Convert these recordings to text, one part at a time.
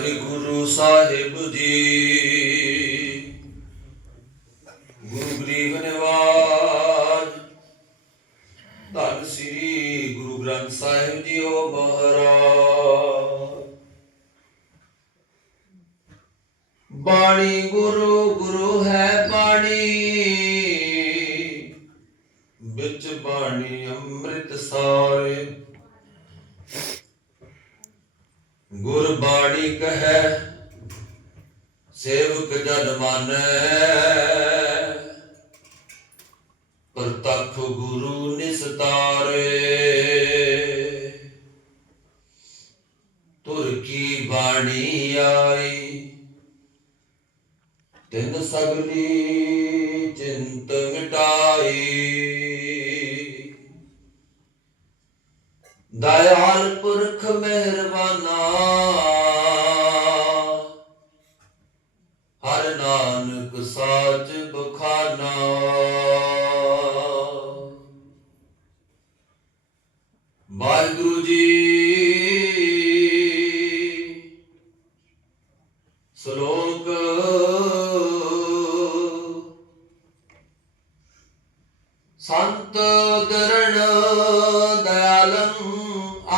ਵਾਹਿਗੁਰੂ ਸਾਹਿਬ ਜੀ। ਗੁਰੂ ਗਰੀਬ ਨਿਵਾਜ ਧੰਨ ਸ੍ਰੀ ਗੁਰੂ ਗ੍ਰੰਥ ਸਾਹਿਬ ਜੀਓ ਮਹਾਰਾਜ। ਬਾਣੀ ਗੁਰੂ ਗੁਰੂ ਹੈ ਬਾਣੀ। ਵਿੱਚ ਬਾਣੀ ਅੰਮ੍ਰਿਤ ਸਾਰੇ ਗੁਰ ਬਾਣੀ ਕਹੈ, ਸੇਵਕ ਜਨ ਮਾਨੈ। ਪ੍ਰਤੱਖ ਗੁਰੂ ਨਿਸਤਾਰੇ। ਤੁਰ ਕੀ ਬਾਣੀ ਆਈ, ਤਿਨ ਸਗਲੀ ਚਿੰਤ ਮਿਟਾਈ। ਦਇਆਲ ਪੁਰਖ ਮਿਹਰਬਾਨਾ। ਹਰ ਨਾਨਕ ਸਾਚ ਬਖਾਨਾ। ਵਾਹਿਗੁਰੂ ਜੀ ਸ਼ਲੋਕ। ਸੰਤ ਦਰਣ ਦਇਆਲੰ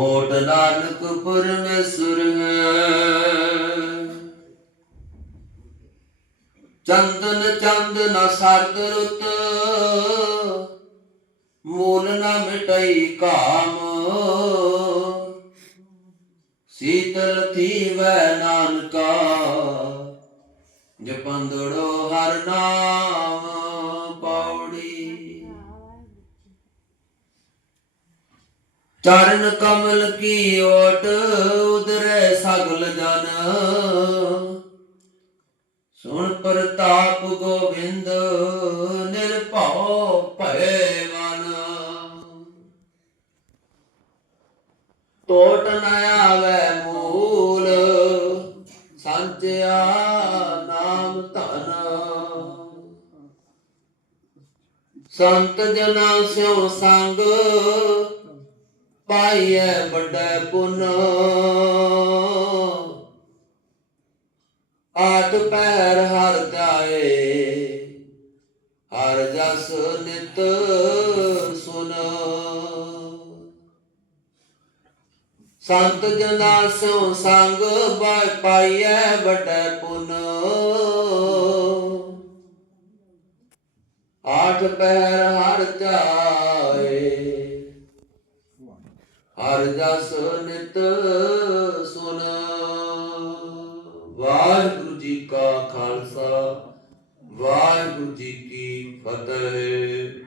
ਓਟ ਨਾਨਕ ਪਰਮੇਸ਼ਰ ਹੈ ਚੰਦਨ ਚੰਦ ਨ ਸਰਦ ਰੁੱਤ, ਮੂਲ ਨਾ ਮਿਟਈ ਕਾਮ। ਸੀਤਲ ਥੀਵੈ ਨਾਨਕਾ, ਜਪੰਦੜੋ ਹਰ ਨਾਮ। ਚਰਨ ਕਮਲ ਕੀ ਓਟ ਉਦਰੇ ਸਗਲ ਜਨ। ਸੁਣ ਪ੍ਰਤਾਪ ਗੋਬਿੰਦ, ਨਿਰਭਉ ਭੈ ਮਨ ਟੋਟ ਨ ਆਵੇ ਮੂਲ, ਸੰਚਿਆ ਨਾਮ ਧਨ। ਸੰਤ ਜਨਾਂ ਸਿਉ ਸੰਗ ਪਾਈਐ ਵੱਡਾ ਪੁੰਨ। ਆਠ ਪੈਰ ਹਰ ਜਾਏ ਹਰ ਜਸ ਨਿਤ ਸੁਨ। ਸੰਤ ਜਨਾ ਸਿਉ ਸੰਗ ਬਾਇ ਪਾਈਐ ਵੱਡਾ ਪੁੰਨ। ਆਠ ਪੈਰ ਹਰ ਜਾਏ ਹਰ ਜਸ ਨਿਤ ਸੁਨ। ਵਾਹਿਗੁਰੂ ਜੀ ਕਾ ਖਾਲਸਾ ਵਾਹਿਗੁਰੂ ਜੀ ਕੀ ਫਤਿਹ।